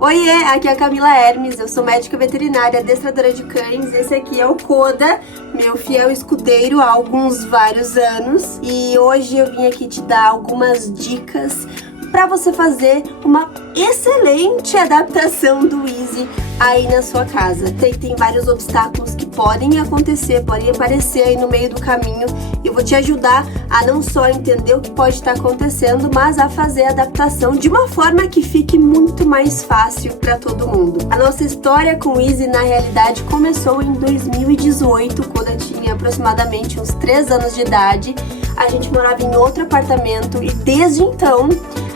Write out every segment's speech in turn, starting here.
Oiê, aqui é a Camila Hermes, eu sou médica veterinária, adestradora de cães. Esse aqui é o Koda, meu fiel escudeiro há vários anos. E hoje eu vim aqui te dar algumas dicas para você fazer uma excelente adaptação do Easy aí na sua casa. Tem vários obstáculos que podem acontecer, podem aparecer aí no meio do caminho. Eu vou te ajudar a não só entender o que pode estar acontecendo, mas a fazer a adaptação de uma forma que fique muito mais fácil para todo mundo. A nossa história com o Easy, na realidade, começou em 2018, quando eu tinha aproximadamente uns 3 anos de idade. A gente morava em outro apartamento e desde então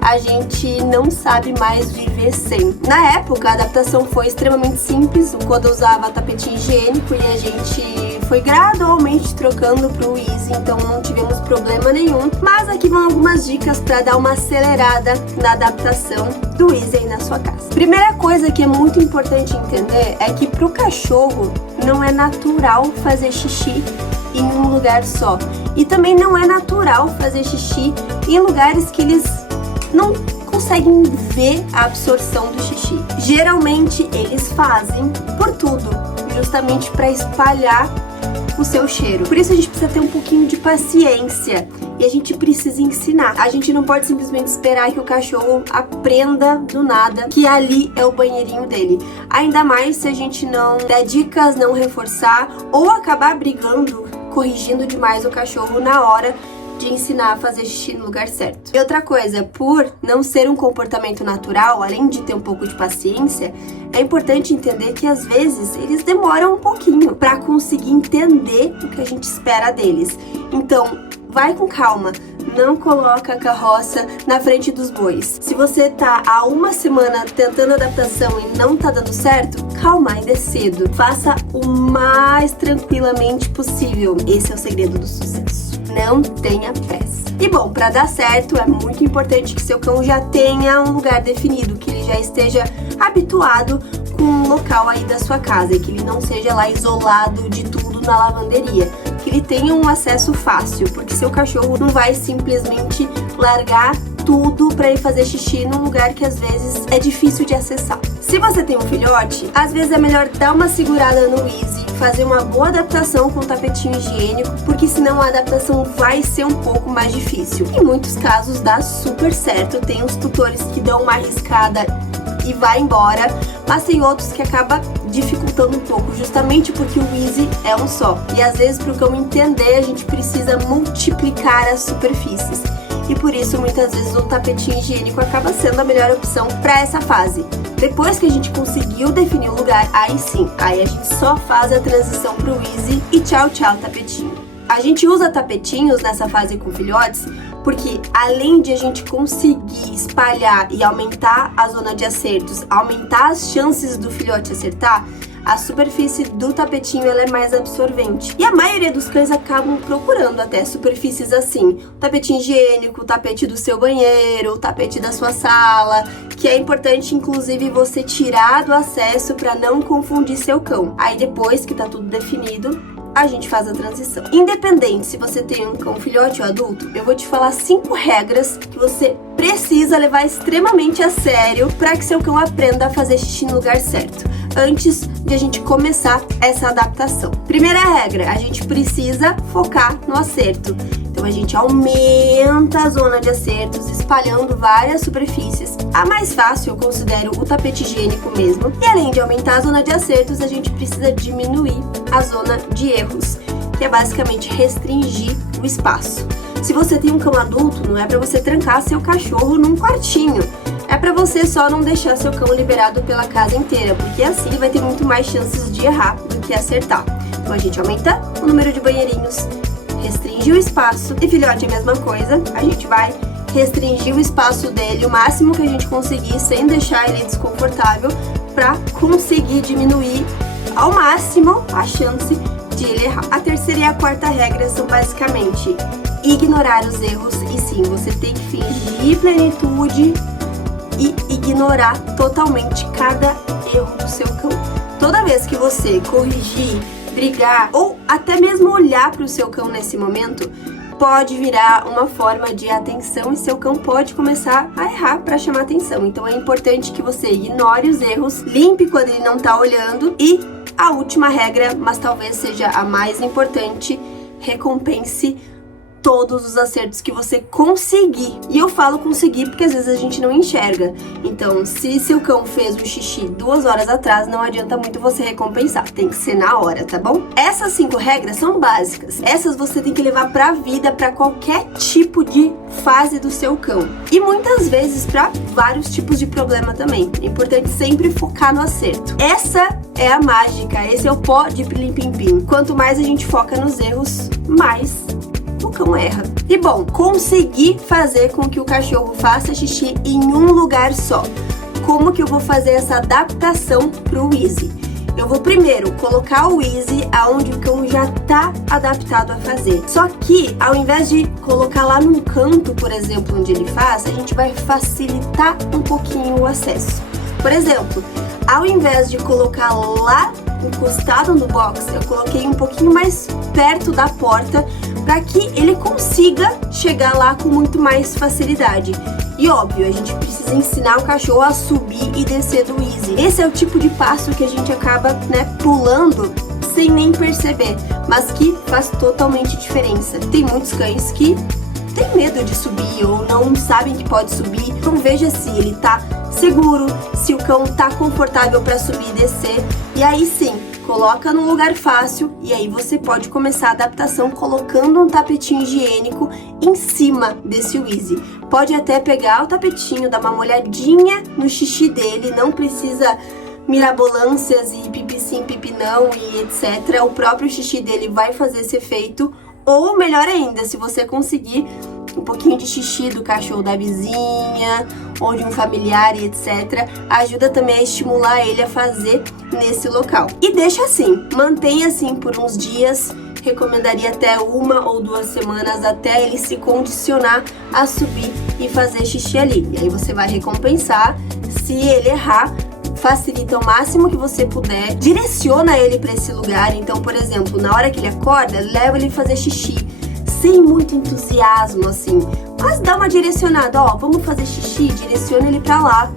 a gente não sabe mais viver sem. Na época, a adaptação foi extremamente simples. O Koda usava tapetinho higiênico e a gente foi gradualmente trocando para o Easy, então não tivemos problema nenhum. Mas aqui vão algumas dicas para dar uma acelerada na adaptação do Easy aí na sua casa. Primeira coisa que é muito importante entender é que para o cachorro não é natural fazer xixi em um lugar só. E também não é natural fazer xixi em lugares que eles não conseguem ver a absorção do xixi. Geralmente eles fazem por tudo, justamente para espalhar o seu cheiro. Por isso a gente precisa ter um pouquinho de paciência e a gente precisa ensinar. A gente não pode simplesmente esperar que o cachorro aprenda do nada que ali é o banheirinho dele. Ainda mais se a gente não der dicas, não reforçar ou acabar brigando, corrigindo demais o cachorro na hora de ensinar a fazer xixi no lugar certo. E outra coisa, por não ser um comportamento natural, além de ter um pouco de paciência, é importante entender que às vezes eles demoram um pouquinho para conseguir entender o que a gente espera deles. Então, vai com calma. Não coloca a carroça na frente dos bois. Se você tá há uma semana tentando adaptação e não tá dando certo, calma, ainda é cedo. Faça o mais tranquilamente possível. Esse é o segredo do sucesso. Não tenha pressa. E bom, para dar certo, é muito importante que seu cão já tenha um lugar definido, que ele já esteja habituado com o local aí da sua casa e que ele não seja lá isolado de tudo na lavanderia. Que ele tenha um acesso fácil, porque seu cachorro não vai simplesmente largar tudo para ir fazer xixi num lugar que às vezes é difícil de acessar. Se você tem um filhote, às vezes é melhor dar uma segurada no Easy, fazer uma boa adaptação com o tapetinho higiênico, porque senão a adaptação vai ser um pouco mais difícil. Em muitos casos dá super certo, tem uns tutores que dão uma arriscada e vai embora, mas tem outros que acaba dificultando um pouco, justamente porque o Easy é um só. E às vezes, para o cão entender, a gente precisa multiplicar as superfícies. E por isso, muitas vezes, o tapetinho higiênico acaba sendo a melhor opção para essa fase. Depois que a gente conseguiu definir o lugar, aí sim, aí a gente só faz a transição para o Easy e tchau, tchau, tapetinho. A gente usa tapetinhos nessa fase com filhotes porque, além de a gente conseguir espalhar e aumentar a zona de acertos, aumentar as chances do filhote acertar, a superfície do tapetinho ela é mais absorvente. E a maioria dos cães acabam procurando até superfícies assim. O tapetinho higiênico, o tapete do seu banheiro, o tapete da sua sala, que é importante, inclusive, você tirar do acesso para não confundir seu cão. Aí depois que tá tudo definido, a gente faz a transição. Independente se você tem um cão filhote ou adulto, eu vou te falar 5 regras que você precisa levar extremamente a sério para que seu cão aprenda a fazer xixi no lugar certo, antes de a gente começar essa adaptação. Primeira regra, a gente precisa focar no acerto. Então a gente aumenta a zona de acertos, espalhando várias superfícies. A mais fácil eu considero o tapete higiênico mesmo. E além de aumentar a zona de acertos, a gente precisa diminuir a zona de erros, que é basicamente restringir o espaço. Se você tem um cão adulto, não é para você trancar seu cachorro num quartinho. É para você só não deixar seu cão liberado pela casa inteira, porque assim ele vai ter muito mais chances de errar do que acertar. Então a gente aumenta o número de banheirinhos, restringe o espaço. E filhote é a mesma coisa, a gente vai restringir o espaço dele o máximo que a gente conseguir, sem deixar ele desconfortável, para conseguir diminuir ao máximo a chance de ele errar. A terceira e a quarta regra são basicamente ignorar os erros, e sim, você tem que fingir plenitude e ignorar totalmente cada erro do seu cão. Toda vez que você corrigir, brigar ou até mesmo olhar para o seu cão nesse momento, pode virar uma forma de atenção e seu cão pode começar a errar para chamar atenção. Então é importante que você ignore os erros, limpe quando ele não tá olhando e a última regra, mas talvez seja a mais importante, recompense todos os acertos que você conseguir. E eu falo conseguir porque às vezes a gente não enxerga. Então, se seu cão fez o xixi 2 horas atrás, não adianta muito você recompensar. Tem que ser na hora, tá bom? Essas 5 regras são básicas. Essas você tem que levar pra vida, pra qualquer tipo de fase do seu cão. E muitas vezes pra vários tipos de problema também. É importante sempre focar no acerto. Essa é a mágica, esse é o pó de pilim-pim-pim. Quanto mais a gente foca nos erros, mais o cão erra. E bom, conseguir fazer com que o cachorro faça xixi em um lugar só. Como que eu vou fazer essa adaptação pro Easy? Eu vou primeiro colocar o Easy aonde o cão já tá adaptado a fazer. Só que, ao invés de colocar lá num canto, por exemplo, onde ele faz, a gente vai facilitar um pouquinho o acesso. Por exemplo, ao invés de colocar lá encostado no box, eu coloquei um pouquinho mais perto da porta para que ele consiga chegar lá com muito mais facilidade. E óbvio, a gente precisa ensinar o cachorro a subir e descer do Easy. Esse é o tipo de passo que a gente acaba, pulando sem nem perceber, mas que faz totalmente diferença. Tem muitos cães que têm medo de subir ou não sabem que pode subir. Então veja se ele tá seguro, se o cão tá confortável para subir e descer. E aí sim, coloca num lugar fácil e aí você pode começar a adaptação colocando um tapetinho higiênico em cima desse Easy. Pode até pegar o tapetinho, dar uma molhadinha no xixi dele, não precisa mirabolâncias e pipi sim, pipi não e etc. O próprio xixi dele vai fazer esse efeito. Ou melhor ainda, se você conseguir um pouquinho de xixi do cachorro da vizinha ou de um familiar e etc. Ajuda também a estimular ele a fazer nesse local. E deixa assim, mantenha assim por uns dias. Recomendaria até 1 ou 2 semanas até ele se condicionar a subir e fazer xixi ali. E aí você vai recompensar. Se ele errar, facilita o máximo que você puder, direciona ele para esse lugar. Então, por exemplo, na hora que ele acorda, leva ele fazer xixi, sem muito entusiasmo, assim, mas dá uma direcionada, ó, vamos fazer xixi, direciona ele para lá,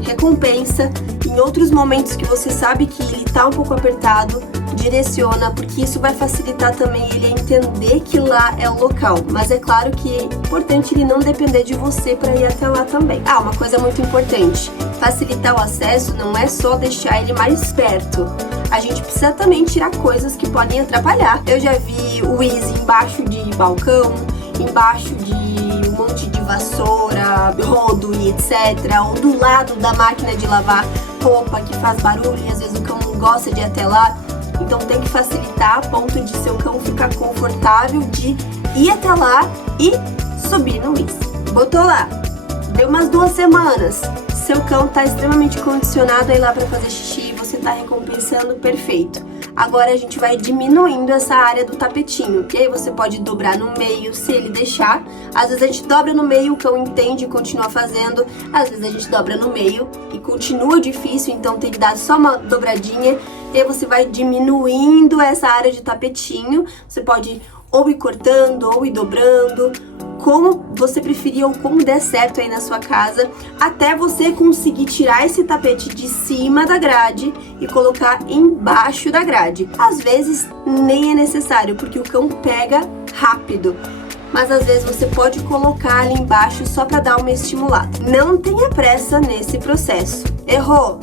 recompensa. Em outros momentos que você sabe que ele tá um pouco apertado, direciona, porque isso vai facilitar também ele a entender que lá é o local. Mas é claro que é importante ele não depender de você para ir até lá também. Ah, uma coisa muito importante, facilitar o acesso não é só deixar ele mais perto. A gente precisa também tirar coisas que podem atrapalhar. Eu já vi o Easy embaixo de balcão, embaixo de um monte de vassoura, rodo e etc. Ou do lado da máquina de lavar roupa que faz barulho e às vezes o cão não gosta de ir até lá. Então tem que facilitar a ponto de seu cão ficar confortável de ir até lá e subir no Easy. Botou lá, deu umas 2 semanas, seu cão tá extremamente condicionado a ir lá para fazer xixi, você tá recompensando, perfeito. Agora a gente vai diminuindo essa área do tapetinho, e aí você pode dobrar no meio se ele deixar. Às vezes a gente dobra no meio, o cão entende e continua fazendo. Às vezes a gente dobra no meio e continua difícil, então tem que dar só uma dobradinha. E aí você vai diminuindo essa área de tapetinho. Você pode ou ir cortando ou ir dobrando, como você preferir ou como der certo aí na sua casa, até você conseguir tirar esse tapete de cima da grade e colocar embaixo da grade. Às vezes nem é necessário, porque o cão pega rápido, mas às vezes você pode colocar ali embaixo só para dar uma estimulada. Não tenha pressa nesse processo. Errou?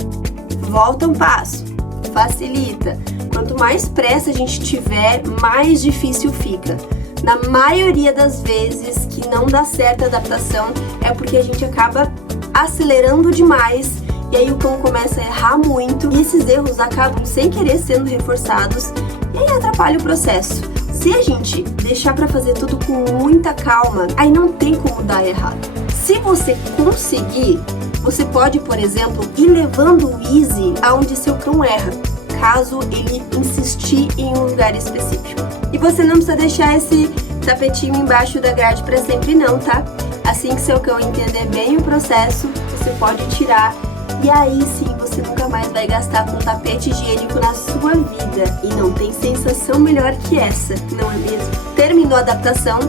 Volta um passo. Facilita. Quanto mais pressa a gente tiver, mais difícil fica. Na maioria das vezes que não dá certo a adaptação é porque a gente acaba acelerando demais e aí o cão começa a errar muito e esses erros acabam sem querer sendo reforçados e aí atrapalha o processo. Se a gente deixar para fazer tudo com muita calma, aí não tem como dar errado. Se você conseguir, você pode, por exemplo, ir levando o Easy aonde seu cão erra, caso ele insistir em um lugar específico. E você não precisa deixar esse tapetinho embaixo da grade para sempre não, tá? Assim que seu cão entender bem o processo, você pode tirar e aí sim você nunca mais vai gastar com tapete higiênico na sua vida. E não tem sensação melhor que essa, não é mesmo? Terminou a adaptação,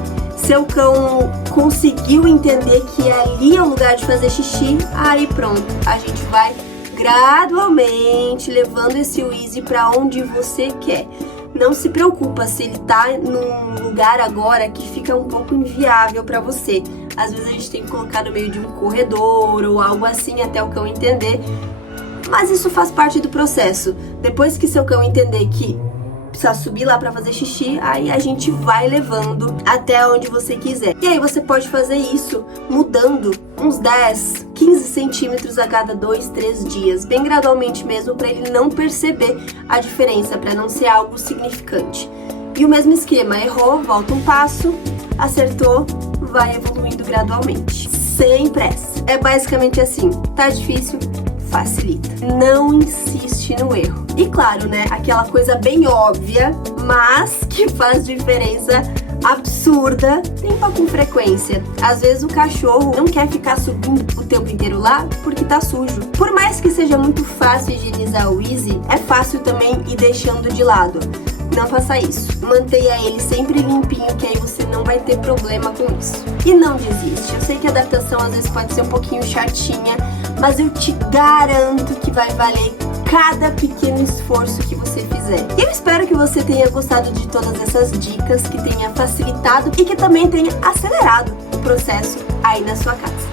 Seu cão conseguiu entender que ali é o lugar de fazer xixi, aí pronto, a gente vai gradualmente levando esse Wheezy para onde você quer. Não se preocupa se ele tá num lugar agora que fica um pouco inviável para você. Às vezes a gente tem que colocar no meio de um corredor ou algo assim até o cão entender. Mas isso faz parte do processo. Depois que seu cão entender que precisa subir lá para fazer xixi, aí a gente vai levando até onde você quiser. E aí você pode fazer isso mudando uns 10, 15 centímetros a cada 2, 3 dias, bem gradualmente mesmo, para ele não perceber a diferença, para não ser algo significante. E o mesmo esquema, errou, volta um passo, acertou, vai evoluindo gradualmente, sem pressa. É basicamente assim, tá difícil? Facilita. Não insiste no erro. E claro, né, aquela coisa bem óbvia, mas que faz diferença absurda, limpa com frequência. Às vezes o cachorro não quer ficar subindo o tempo inteiro lá porque tá sujo. Por mais que seja muito fácil higienizar o Wheezy, é fácil também ir deixando de lado. Não faça isso. Mantenha ele sempre limpinho, que aí você não vai ter problema com isso. E não desiste. Eu sei que a adaptação às vezes pode ser um pouquinho chatinha, mas eu te garanto que vai valer cada pequeno esforço que você fizer. E eu espero que você tenha gostado de todas essas dicas, que tenha facilitado e que também tenha acelerado o processo aí na sua casa.